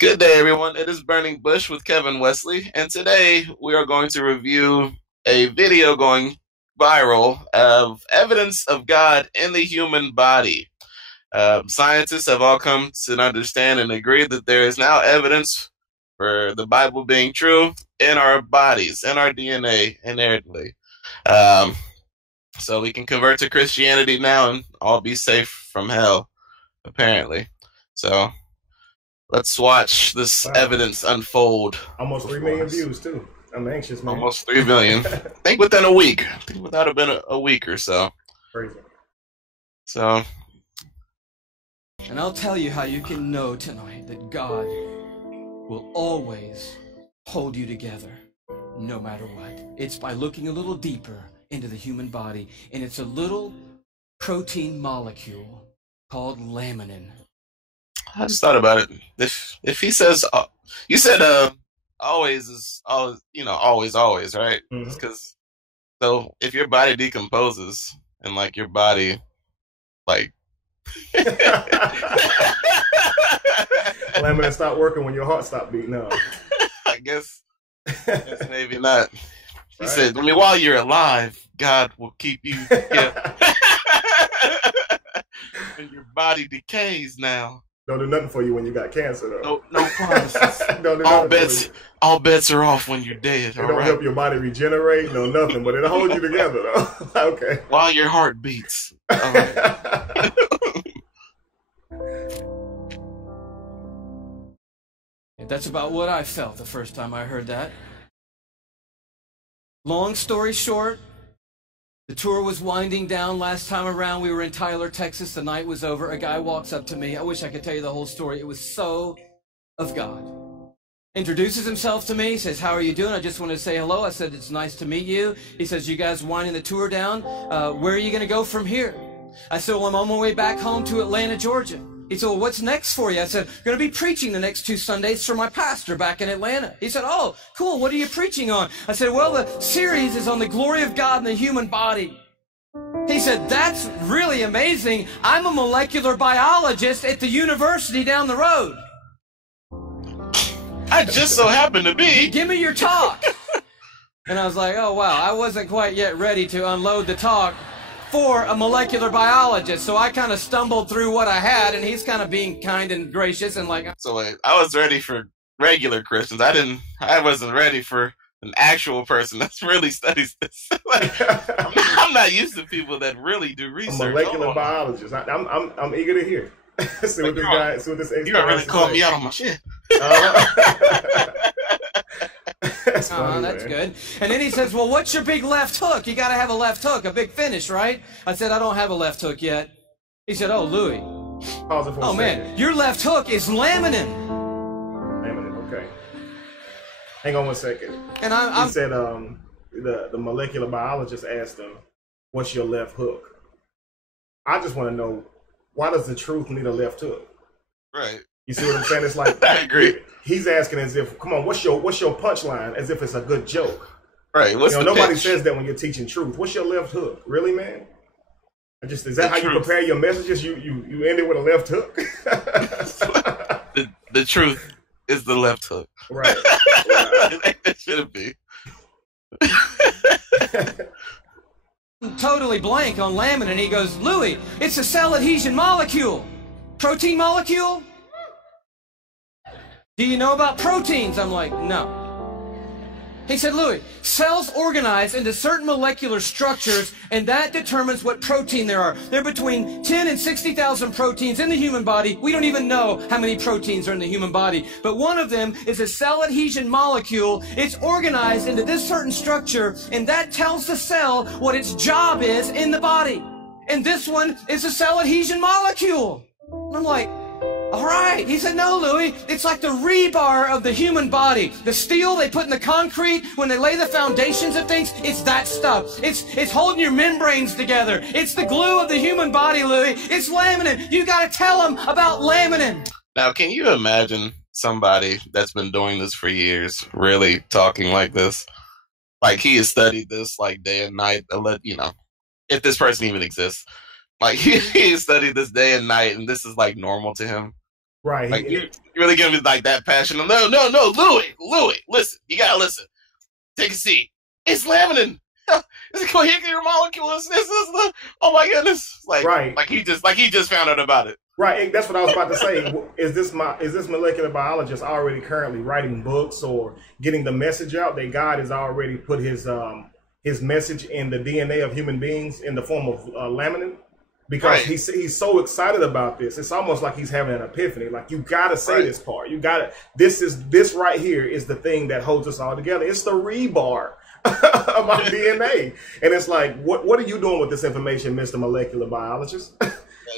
Good day, everyone. It is Burning Bush with Kevin Wesley, and today we are going to review a video going viral of evidence of God in the human body. Scientists have all come to understand and agree that there is now evidence for the Bible being true in our bodies, in our DNA, inherently. Um, so we can convert to Christianity now and all be safe from hell, apparently. So let's watch this Wow. evidence unfold. Almost 3 million views too. I'm anxious, man. Almost 3 million. I think within a week. I think without have been a week or so. Crazy. So. And I'll tell you how you can know tonight that God will always hold you together, no matter what. It's by looking a little deeper into the human body, and it's a little protein molecule called laminin. I just thought about it. If he says, you said always is always, always, right? Mm-hmm. Because so if your body decomposes and like your body, like Laminin stop working when your heart stop beating up. I guess maybe not. He Right. said, I mean, while you're alive, God will keep you. Yeah. When your body decays now. Don't do nothing for you when you got cancer, though. No promises. Don't do all bets are off when you're dead. It don't help your body regenerate, no nothing, but it'll hold you together, though. Okay. While your heart beats. All right. That's about what I felt the first time I heard that. Long story short, the tour was winding down last time around. We were in Tyler, Texas. The night was over. A guy walks up to me. I wish I could tell you the whole story. It was so of God. Introduces himself to me. Says, how are you doing? I just wanted to say hello. I said, it's nice to meet you. He says, you guys winding the tour down? Where are you going to go from here? I said, well, I'm on my way back home to Atlanta, Georgia. He said, well, what's next for you? I said, I'm going to be preaching the next 2 Sundays for my pastor back in Atlanta. He said, oh, cool. What are you preaching on? I said, well, the series is on the glory of God in the human body. He said, that's really amazing. I'm a molecular biologist at the university down the road. I just so happen to be. Give me your talk. And I was like, oh, wow. I wasn't quite yet ready to unload the talk for a molecular biologist, so I kind of stumbled through what I had, and he's kind of being kind and gracious and like. So wait, I was ready for regular Christians. I wasn't ready for an actual person that really studies this. Like, I'm not used to people that really do research. A molecular biologist. I'm eager to hear. See what this guy. See what this. You don't really call me out on my shit. That's funny, that's man. good. And then he says, well, what's your big left hook? You got to have a left hook, a big finish, right? I said, I don't have a left hook yet. He said, oh, Louis. Pause it for a second. Man, your left hook is laminin. Laminin, okay. Hang on 1 second. And he said, the molecular biologist asked him, what's your left hook? I just want to know, why does the truth need a left hook? Right. You see what I'm saying? It's like I agree. He's asking as if, come on, what's your punchline? As if it's a good joke. Right. Nobody says that when you're teaching truth. What's your left hook? Really, man? Is that how you prepare your messages? You end it with a left hook? the truth is the left hook. Right. It should be. Totally blank on laminin, and he goes, Louis, it's a cell adhesion molecule. Protein molecule? Do you know about proteins? I'm like, no. He said, Louis, cells organize into certain molecular structures, and that determines what protein there are. There are between 10 and 60,000 proteins in the human body. We don't even know how many proteins are in the human body. But one of them is a cell adhesion molecule. It's organized into this certain structure, and that tells the cell what its job is in the body. And this one is a cell adhesion molecule. And I'm like, all right. He said, no, Louis, it's like the rebar of the human body. The steel they put in the concrete when they lay the foundations of things, it's that stuff. It's holding your membranes together. It's the glue of the human body, Louis. It's laminin. You got to tell them about laminin. Now, can you imagine somebody that's been doing this for years really talking like this? Like, he has studied this like day and night, if this person even exists. Like, he studied this day and night, and this is like normal to him. Right. Like you really gonna be like that passionate? No, Louis, listen, you gotta listen. Take a seat. It's laminin. It's a coherent molecule. Oh my goodness! Like he just found out about it. Right. That's what I was about to say. Is this molecular biologist already currently writing books or getting the message out that God has already put his message in the DNA of human beings in the form of laminin? Because he's so excited about this. It's almost like he's having an epiphany. Like, you gotta say this part. You gotta. This right here is the thing that holds us all together. It's the rebar of our DNA. And it's like, what are you doing with this information, Mr. Molecular Biologist?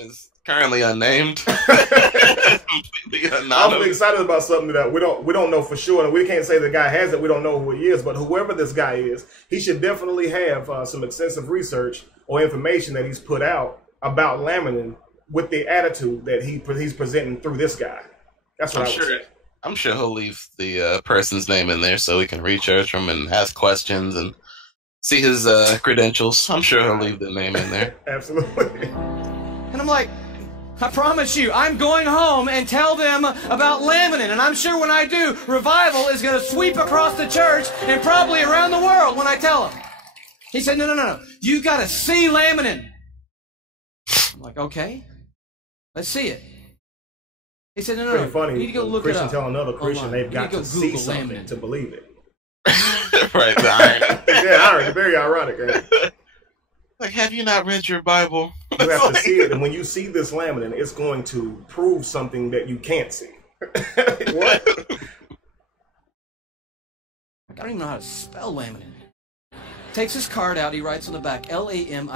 It's currently unnamed. Completely anonymous. I'm excited about something that we don't know for sure, and we can't say the guy has it. We don't know who he is, but whoever this guy is, he should definitely have some extensive research or information that he's put out about laminin with the attitude that he's presenting through this guy. That's what I'm sure he'll leave the person's name in there so we can research him and ask questions and see his credentials. I'm sure he'll leave the name in there. Absolutely. And I'm like, I promise you, I'm going home and tell them about laminin. And I'm sure when I do, revival is going to sweep across the church and probably around the world when I tell them. He said, no. You got to see laminin. I'm like, okay, let's see it. He said, no. Pretty funny. You need to go look Christian it up. tell another Christian they've got to see something laminin to believe it. Right, the irony. Yeah, irony. Very ironic. Right? Like, have you not read your Bible? You have to see it, and when you see this laminin, it's going to prove something that you can't see. What? I don't even know how to spell laminin. Takes his card out, he writes on the back, Laminin.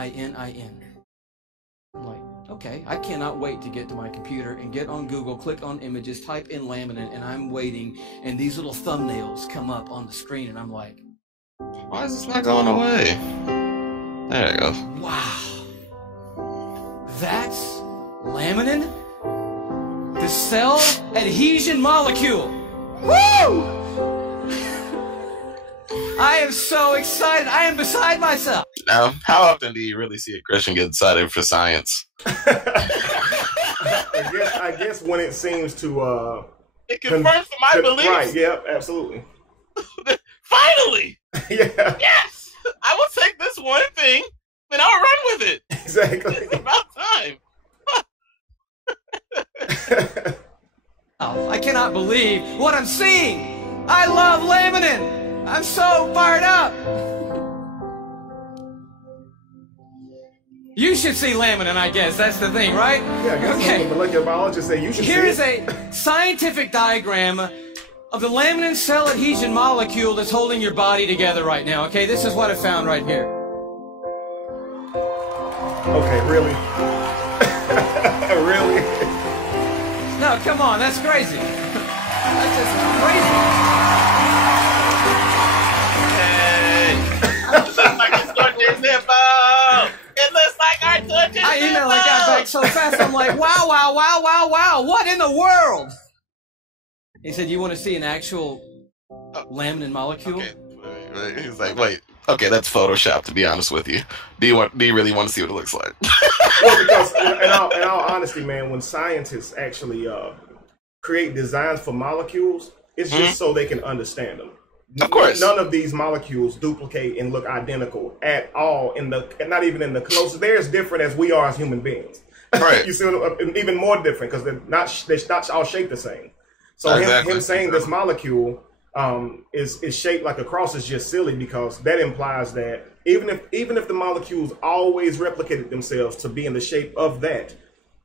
I'm like, okay, I cannot wait to get to my computer and get on Google, click on images, type in laminin, and I'm waiting, and these little thumbnails come up on the screen, and I'm like, why is this not going away? There it goes. Wow. That's laminin? The cell adhesion molecule. Woo! I am so excited. I am beside myself. Now, how often do you really see a Christian get excited for science? I guess when it seems to it confirms my beliefs. Right, yeah, absolutely. Finally! Yeah. Yes! I will take this one thing and I'll run with it. Exactly. It's about time. Oh, I cannot believe what I'm seeing. I love laminin. I'm so fired up. You should see laminin, I guess. That's the thing, right? Yeah, I guess okay. The molecular biologists say you should Here is see it. a scientific diagram of the laminin cell adhesion molecule that's holding your body together right now. Okay, this is what I found right here. Okay, really? Really? No, come on, that's crazy. That's just crazy. It looks like our touch is I emailed that guy back so fast, I'm like, wow, what in the world? He said, you want to see an actual laminin molecule? Okay. He's like, wait, okay, that's Photoshop, to be honest with you. Do you really want to see what it looks like? Well, because in all honesty, man, when scientists actually create designs for molecules, it's just so they can understand them. Of course. None of these molecules duplicate and look identical at all, not even in the closest. They're as different as we are as human beings. Right. You see, even more different because they're not all shaped the same. So him saying this molecule is shaped like a cross is just silly, because that implies that even if the molecules always replicated themselves to be in the shape of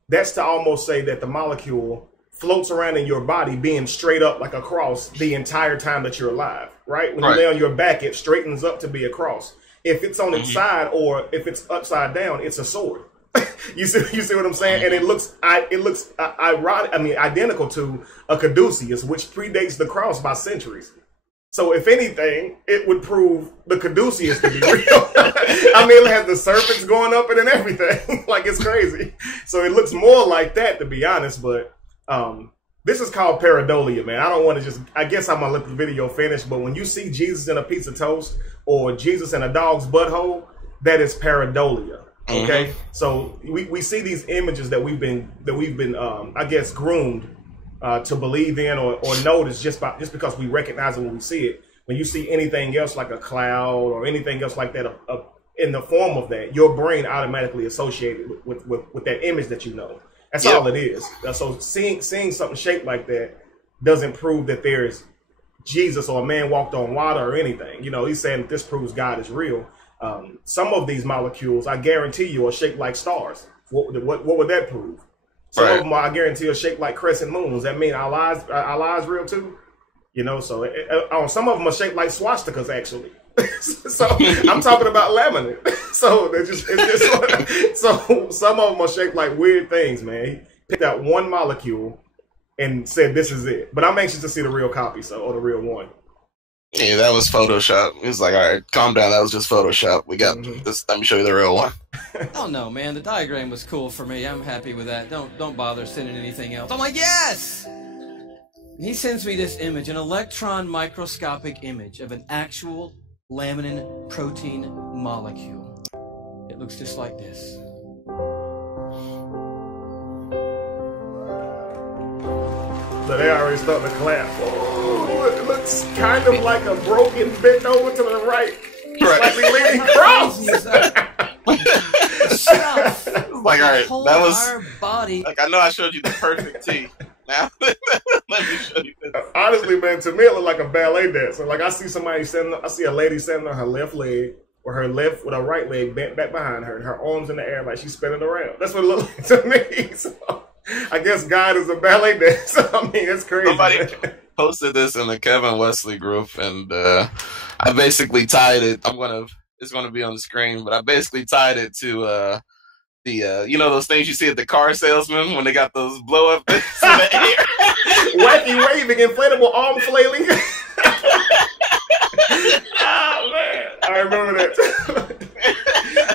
that's to almost say that the molecule floats around in your body being straight up like a cross the entire time that you're alive, right? When you lay on your back, it straightens up to be a cross. If it's on its side or if it's upside down, it's a sword. You see what I'm saying? And it looks ironic, identical to a caduceus, which predates the cross by centuries. So if anything, it would prove the caduceus to be real. It has the serpents going up it and everything. Like, it's crazy. So it looks more like that, to be honest, but this is called pareidolia, man. I don't want to I guess I'm going to let the video finish, but when you see Jesus in a piece of toast or Jesus in a dog's butthole, that is pareidolia. Okay. So we see these images that we've been I guess groomed to believe in or notice just because we recognize it when we see it. When you see anything else like a cloud or anything else like that in the form of that, your brain automatically associated with that image that you know. That's all it is. So seeing something shaped like that doesn't prove that there's Jesus or a man walked on water or anything. You know, he's saying that this proves God is real. Some of these molecules, I guarantee you, are shaped like stars. What would that prove? Some of them, I guarantee, are shaped like crescent moons. That mean our lives real too? You know, so some of them are shaped like swastikas, actually. So I'm talking about laminin. So so some of them are shaped like weird things, man. He picked out one molecule and said this is it. But I'm anxious to see the real copy, or the real one. Yeah, that was Photoshop. He was like, all right, calm down. That was just Photoshop. We got this. Let me show you the real one. Oh no, man. The diagram was cool for me. I'm happy with that. Don't bother sending anything else. I'm like, yes! He sends me this image, an electron microscopic image of an actual laminin protein molecule. It looks just like this. So they already starting to clap. Oh, it looks kind of like a broken bent over to the right. Slightly leaning cross. Like, all right, that was our body. Like, I know I showed you the perfect T. Now, let me show you this. Honestly, man, to me it looked like a ballet dancer. Like I see a lady standing on her left leg with her right leg bent back behind her and her arms in the air like she's spinning around. That's what it looked like to me. So I guess God is a ballet dancer. I mean, it's crazy. Somebody posted this in the Kevin Wesley group, and I basically tied it. It's gonna be on the screen, but I basically tied it to the you know those things you see at the car salesman when they got those blow up things in the air. Wacky waving, inflatable arm flailing. Oh man, I remember that.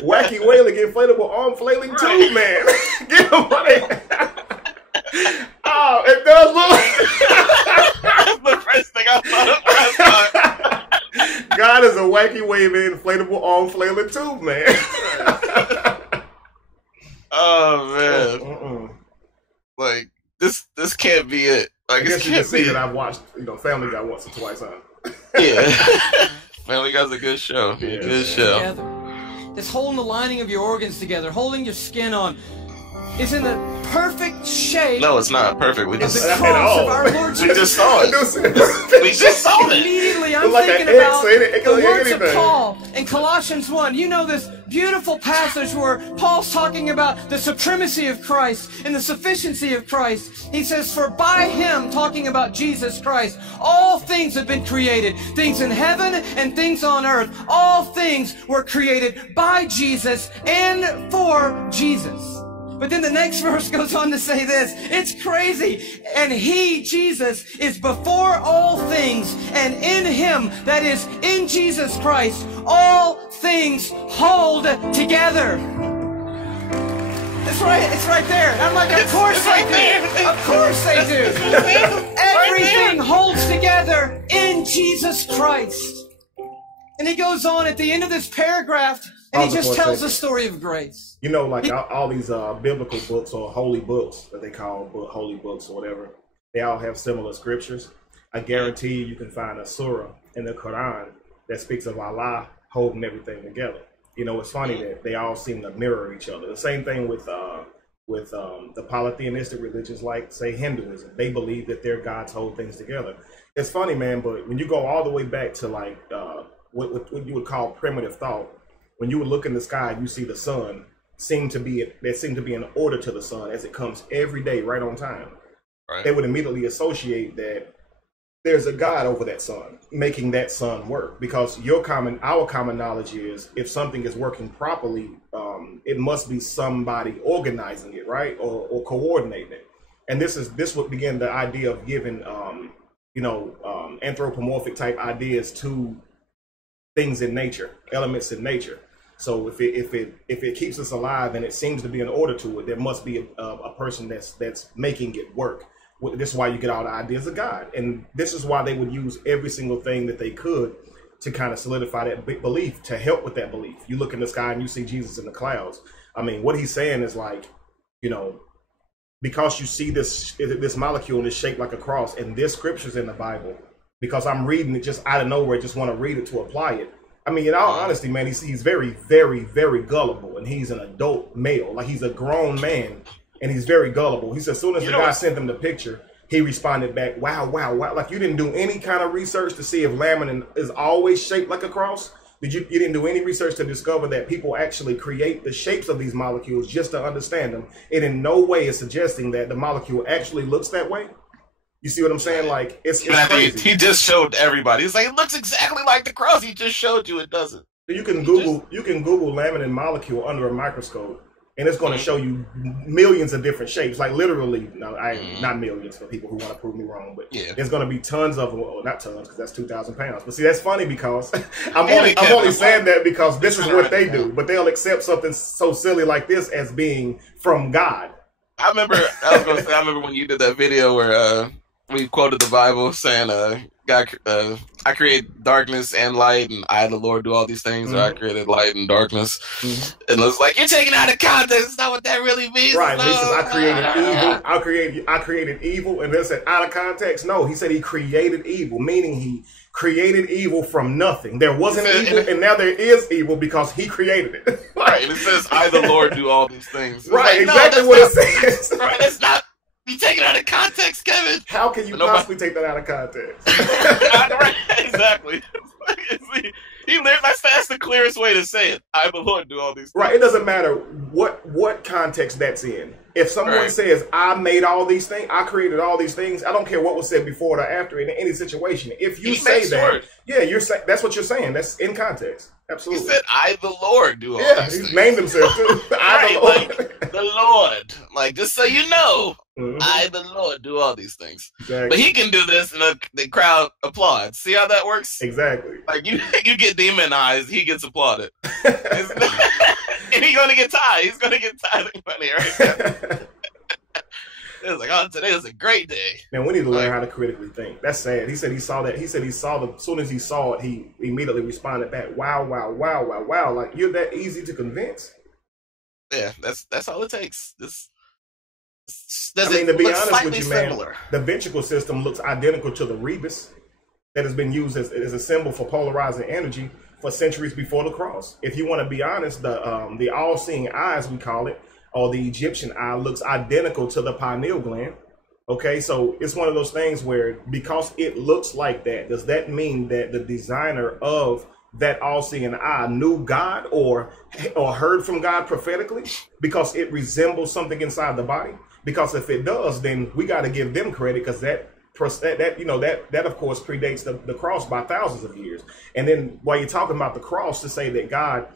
Wacky wailing, inflatable arm flailing too, man. Get him money. Oh, it does look like That's the first thing I thought of. God is a wacky waving, inflatable arm flailing too, man. Oh man, like this can't be it. Like, I guess you can see that I've watched, Family Guy once or twice, huh? Yeah, Family Guy's a good show. Yeah, good show. Together. This holding the lining of your organs together, holding your skin on, is in the perfect shape. No, it's not perfect. We just the cross of our Lord Jesus. We just saw it. We just saw it. Immediately, I'm like thinking about the words anything. of Paul in Colossians 1. You know this beautiful passage where Paul's talking about the supremacy of Christ and the sufficiency of Christ. He says, for by him, talking about Jesus Christ, all things have been created. Things in heaven and things on earth. All things were created by Jesus and for Jesus. But then the next verse goes on to say this. It's crazy. And he, Jesus, is before all things, and in him, that is, in Jesus Christ, all things hold together. It's right there. I'm like, of course they do. Of course they do. Everything holds together in Jesus Christ. And he goes on at the end of this paragraph, and he just tells the story of grace. You know, like all these biblical books or holy books that they call holy books or whatever, they all have similar scriptures. I guarantee you can find a surah in the Quran that speaks of Allah holding everything together. You know, it's funny that they all seem to mirror each other. The same thing with the polytheistic religions like, say, Hinduism. They believe that their gods hold things together. It's funny, man, but when you go all the way back to like what you would call primitive thought, when you would look in the sky, you see the sun seem to be an order to the sun as it comes every day right on time. Right. They would immediately associate that there's a God over that sun, making that sun work. Because our common knowledge is if something is working properly, it must be somebody organizing it, right, or coordinating it. And this would begin the idea of giving anthropomorphic type ideas to things in nature, elements in nature. So if it keeps us alive and it seems to be an order to it, there must be a person that's making it work. This is why you get all the ideas of God, and this is why they would use every single thing that they could to kind of solidify that belief, to help with that belief. You look in the sky and you see Jesus in the clouds. I mean, what he's saying is like, because you see this molecule and it's shaped like a cross, and this scripture's in the Bible, because I'm reading it just out of nowhere, just want to read it to apply it. I mean, in all honesty, man, he's very, very, very gullible, and he's an adult male. Like, he's a grown man, and he's very gullible. He said as soon as the guy sent him the picture, he responded back, wow, wow, wow. Like, you didn't do any kind of research to see if laminin is always shaped like a cross? You didn't do any research to discover that people actually create the shapes of these molecules just to understand them? It in no way is suggesting that the molecule actually looks that way. You see what I'm saying? Like, it's crazy. He just showed everybody. He's like, it looks exactly like the cross. He just showed you it doesn't. You can Google laminin molecule under a microscope, and it's going to show you millions of different shapes. Like, literally, not millions for people who want to prove me wrong, but there's going to be tons of them. Well, not tons, because that's 2,000 pounds. But see, that's funny, because I'm only saying that because this is what they do. But they'll accept something so silly like this as being from God. I remember when you did that video where we quoted the Bible saying, God, I create darkness and light, and I, the Lord, do all these things. Or I created light and darkness. And it's like, you're taking out of context. That's not what that really means. Right. No. He says, I created evil. And then said, out of context. No, he said he created evil, meaning he created evil from nothing. There wasn't evil, and now there is evil because he created it. Right. And it says, I, the Lord, do all these things. Right. Like, exactly what it says. Right. It's not. You take it out of context, Kevin. How can you possibly take that out of context? Right, exactly. That's the clearest way to say it. I, the Lord, do all these things. Right. It doesn't matter what context that's in. If someone says, I made all these things, I created all these things, I don't care what was said before or after in any situation. If you say that, that's what you're saying. That's in context. Absolutely. He said, I, the Lord, do all these things. He named himself too. I, the Lord. Like, the Lord. Like, just so you know, I, the Lord, do all these things. Exactly. But he can do this, and the crowd applauds. See how that works? Exactly. Like, you get demonized, he gets applauded. And he's going to get tired. He's going to get tired of money, right? It was like, oh, today was a great day. Man, we need to learn how to critically think. That's sad. He said he saw that. He said as soon as he saw it, he immediately responded back, wow, wow, wow, wow, wow. Like, you're that easy to convince? Yeah, that's all it takes. I mean, to be honest with you, man, the ventricle system looks identical to the rebus that has been used as a symbol for polarizing energy for centuries before the cross. If you want to be honest, the all-seeing eye, as we call it, or the Egyptian eye, looks identical to the pineal gland. Okay, so it's one of those things where, because it looks like that, does that mean that the designer of that all-seeing eye knew God or heard from God prophetically because it resembles something inside the body? Because if it does, then we got to give them credit, because that of course predates the cross by thousands of years. And then while you're talking about the cross, to say that God,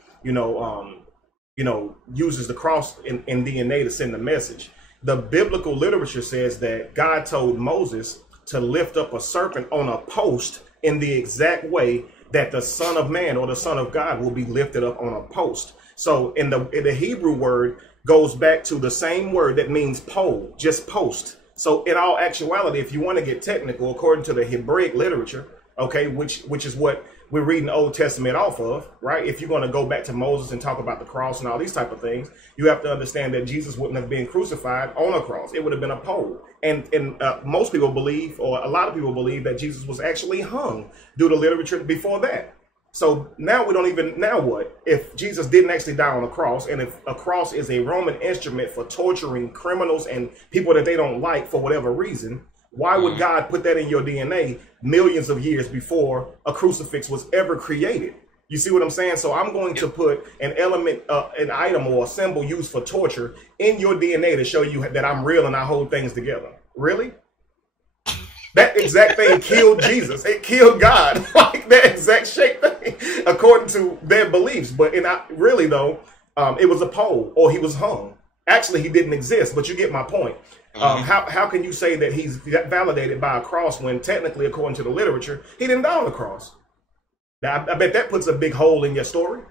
uses the cross in DNA to send a message. The biblical literature says that God told Moses to lift up a serpent on a post in the exact way that the Son of Man or the Son of God will be lifted up on a post. So in the Hebrew word goes back to the same word that means pole, just post. So in all actuality, if you want to get technical, according to the Hebraic literature, okay, which is what we're reading the Old Testament off of, right? If you're going to go back to Moses and talk about the cross and all these type of things, you have to understand that Jesus wouldn't have been crucified on a cross. It would have been a pole. And most people believe, or a lot of people believe, that Jesus was actually hung due to literature before that. So now what? If Jesus didn't actually die on a cross, and if a cross is a Roman instrument for torturing criminals and people that they don't like for whatever reason, why would God put that in your DNA millions of years before a crucifix was ever created? You see what I'm saying? So I'm going to put an element, an item or a symbol used for torture in your DNA to show you that I'm real and I hold things together. Really? That exact thing killed Jesus. It killed God. Like that exact shape thing, according to their beliefs. But really, though, it was a pole, or he was hung. Actually, he didn't exist, but you get my point. How can you say that he's validated by a cross when technically, according to the literature, he didn't die on the cross? Now, I bet that puts a big hole in your story.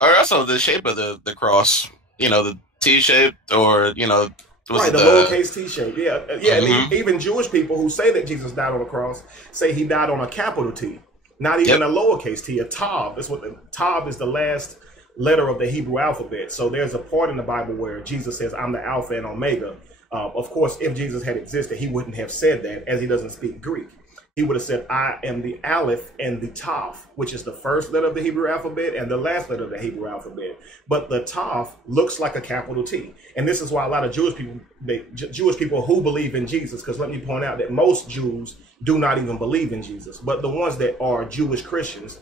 Or also the shape of the cross, the T-shaped, or, right, the lowercase T shape. Yeah. And even Jewish people who say that Jesus died on the cross say he died on a capital T, not even a lowercase T, a tav. That's what the tav is, the last letter of the Hebrew alphabet. So there's a part in the Bible where Jesus says, I'm the Alpha and Omega. Of course, if Jesus had existed, he wouldn't have said that, as he doesn't speak Greek. He would have said, I am the Aleph and the Taf, which is the first letter of the Hebrew alphabet and the last letter of the Hebrew alphabet. But the Taf looks like a capital T. And this is why a lot of Jewish people who believe in Jesus, because let me point out that most Jews do not even believe in Jesus. But the ones that are Jewish Christians,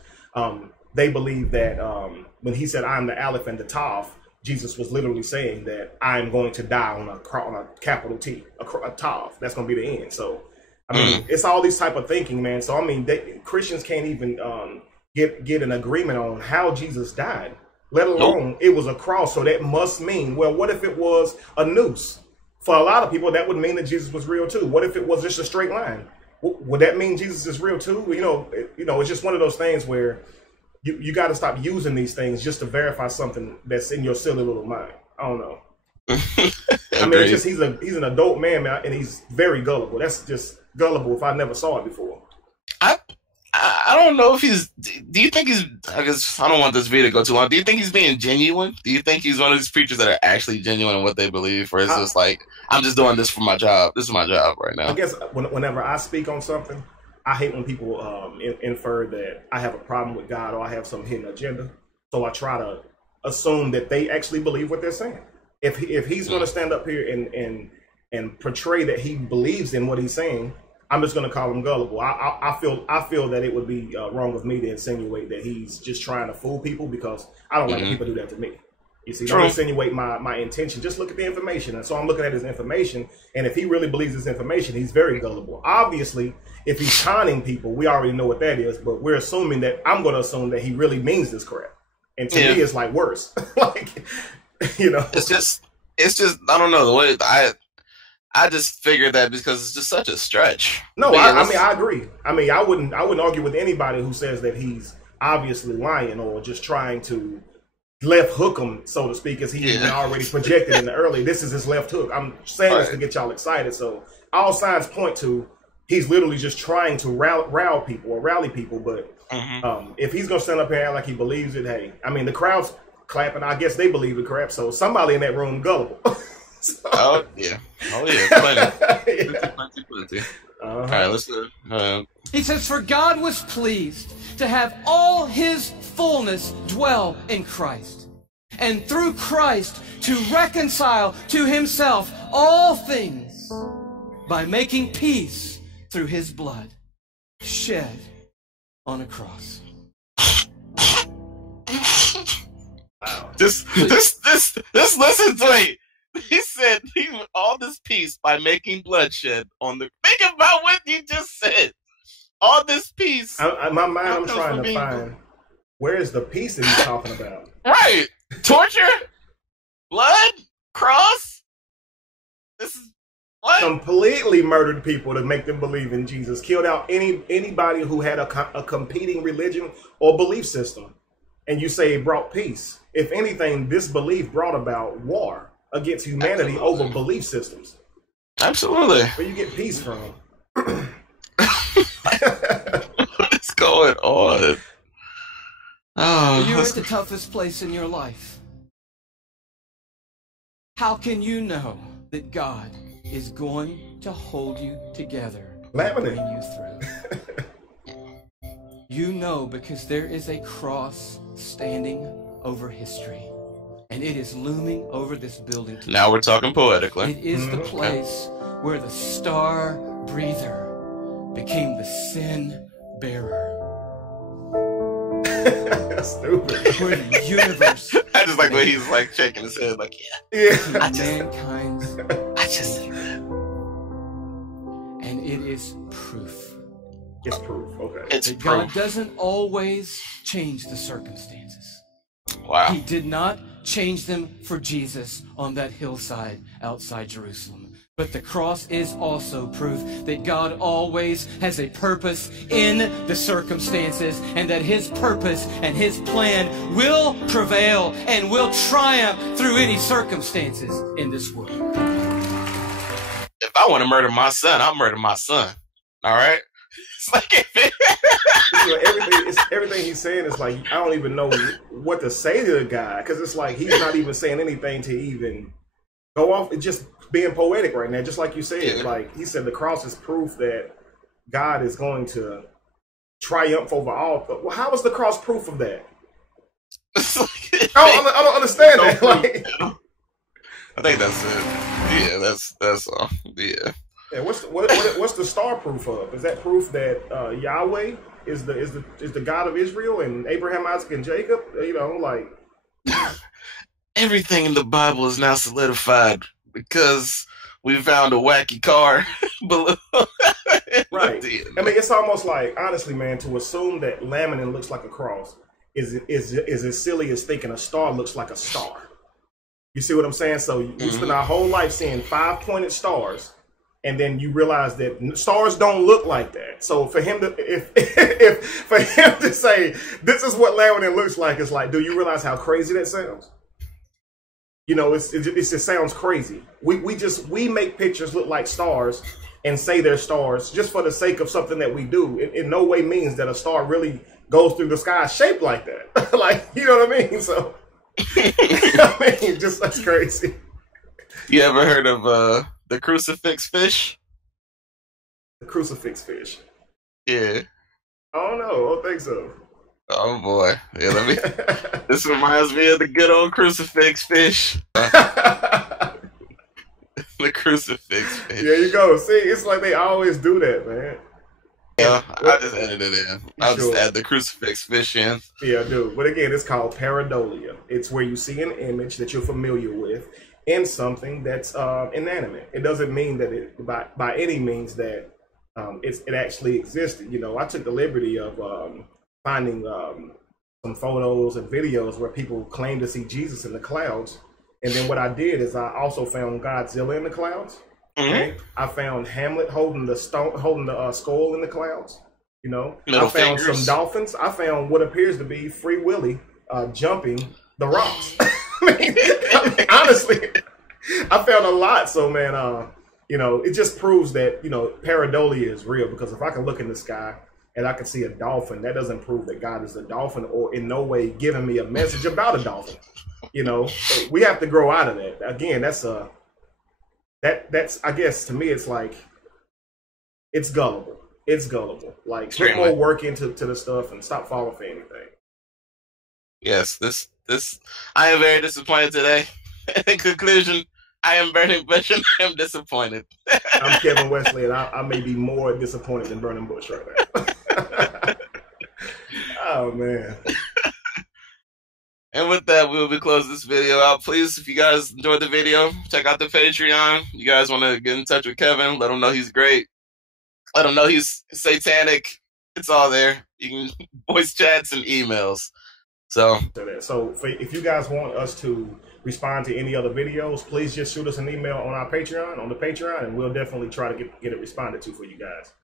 they believe that when he said, I am the Aleph and the Taf, Jesus was literally saying that I'm going to die on a capital T, a Taf. That's going to be the end. So, I mean, it's all these type of thinking, man. So, I mean, Christians can't even get an agreement on how Jesus died, let alone it was a cross. So that must mean, well, what if it was a noose? For a lot of people, that would mean that Jesus was real too. What if it was just a straight line? Would that mean Jesus is real too? You know, it's just one of those things where you got to stop using these things just to verify something that's in your silly little mind. I don't know. I mean, it's just he's an adult man, and he's very gullible. That's just gullible if I never saw it before. I don't know if he's. Do you think he's? I guess I don't want this video to go too long. Do you think he's being genuine? Do you think he's one of these preachers that are actually genuine in what they believe, or is this like I'm just doing this for my job? This is my job right now. I guess whenever I speak on something, I hate when people infer that I have a problem with God or I have some hidden agenda. So I try to assume that they actually believe what they're saying. If he's going to stand up here and portray that he believes in what he's saying, I'm just going to call him gullible. I feel that it would be wrong of me to insinuate that he's just trying to fool people, because I don't like when people do that to me. You see, don't insinuate my intention. Just look at the information. And so I'm looking at his information, and if he really believes his information, he's very gullible. Obviously, if he's conning people, we already know what that is, but we're assuming that I'm going to assume that he really means this crap. And to me, it's like worse. Like, you know, it's just I don't know, the way I just figured that because it's just such a stretch. No, I mean, I agree. I mean, I wouldn't argue with anybody who says that he's obviously lying or just trying to left hook him, so to speak, as he already projected in the early. This is his left hook. I'm saying this to get y'all excited. So all signs point to he's literally just trying to rally people. But if he's gonna stand up here and act like he believes it, hey, I mean, the crowd's clapping. I guess they believe it crap. So somebody in that room gullible. Oh yeah, plenty. Plenty. All right, let's do it. He says, for God was pleased to have all his fullness dwell in Christ, and through Christ to reconcile to himself all things by making peace through his blood shed on a cross. Wow. Just listen to it. He said all this peace by making bloodshed on the. Think about what you just said. All this peace. In my mind, I'm trying to find where is the peace that he's talking about. Right. Torture, blood, cross. This is what? Completely murdered people to make them believe in Jesus. Killed out anybody who had a competing religion or belief system. And you say it brought peace. If anything, this belief brought about war against humanity over belief systems. Absolutely. Where you get peace from? What's going on? Oh, you're at the toughest place in your life. How can you know that God is going to hold you together and bring you through? You know, because there is a cross standing over history. And it is looming over this building today. Now we're talking poetically. It is the place where the star breather became the sin bearer. Stupid. Where the universe. I just like the way he's like shaking his head, like, yeah. Mankind's. And it is proof. It's proof. Okay. It's that proof. God doesn't always change the circumstances. Wow. He did not change them for Jesus on that hillside outside Jerusalem. But the cross is also proof that God always has a purpose in the circumstances, and that his purpose and his plan will prevail and will triumph through any circumstances in this world. If I want to murder my son, I'll murder my son. All right? It's like everything he's saying is like, I don't even know what to say to the guy, because it's like he's not even saying anything to even go off. It's just being poetic right now, just like you said. Yeah. Like he said, the cross is proof that God is going to triumph over all. Well, how is the cross proof of that? I don't understand that. Like, I think that's it. Yeah, that's all. Yeah. Yeah, what's the star proof of? Is that proof that Yahweh is the God of Israel and Abraham, Isaac, and Jacob? You know, like everything in the Bible is now solidified because we found a wacky car. Right. I mean, it's almost like, honestly, man, to assume that laminin looks like a cross is as silly as thinking a star looks like a star. You see what I'm saying? So you spend our whole life seeing 5-pointed stars, and then you realize that stars don't look like that. So for him to for him to say this is what laminin looks like, it's like, do you realize how crazy that sounds? You know, it just sounds crazy. We make pictures look like stars and say they're stars just for the sake of something that we do. It in no way means that a star really goes through the sky shaped like that. Like, you know what I mean? So I mean, just that's crazy. You ever heard of the crucifix fish? The crucifix fish. Yeah. I don't know. I don't think so. Oh boy. Yeah, let me. This reminds me of the good old crucifix fish. The crucifix fish. There you go. See, it's like they always do that, man. Yeah, I just added it in. I'll just add the crucifix fish in. Yeah, dude. But again, it's called pareidolia. It's where you see an image that you're familiar with in something that's inanimate. It doesn't mean that it by any means that it actually existed. You know, I took the liberty of finding some photos and videos where people claim to see Jesus in the clouds. And then what I did is I also found Godzilla in the clouds. Okay? I found Hamlet holding the skull in the clouds. You know, I found some dolphins. I found what appears to be Free Willy jumping the rocks. I mean, honestly, I found a lot. So, man, you know, it just proves that, you know, pareidolia is real, because if I can look in the sky and I can see a dolphin, that doesn't prove that God is a dolphin or in no way giving me a message about a dolphin. You know, we have to grow out of that. Again, that's I guess to me, it's like, it's gullible. It's gullible. Like, put more work into the stuff and stop falling for anything. Yes, this I am very disappointed today. In conclusion, I am burning bush and I am disappointed. I'm Kevin Wesley, and I may be more disappointed than burning bush right now. Oh man. And with that, we will be closing this video out. Please, if you guys enjoyed the video, check out the Patreon. You guys want to get in touch with Kevin, let him know he's great. Let him know he's satanic. It's all there. You can voice chats and emails. So if you guys want us to respond to any other videos, please just shoot us an email on our Patreon, on the Patreon, and we'll definitely try to get it responded to for you guys.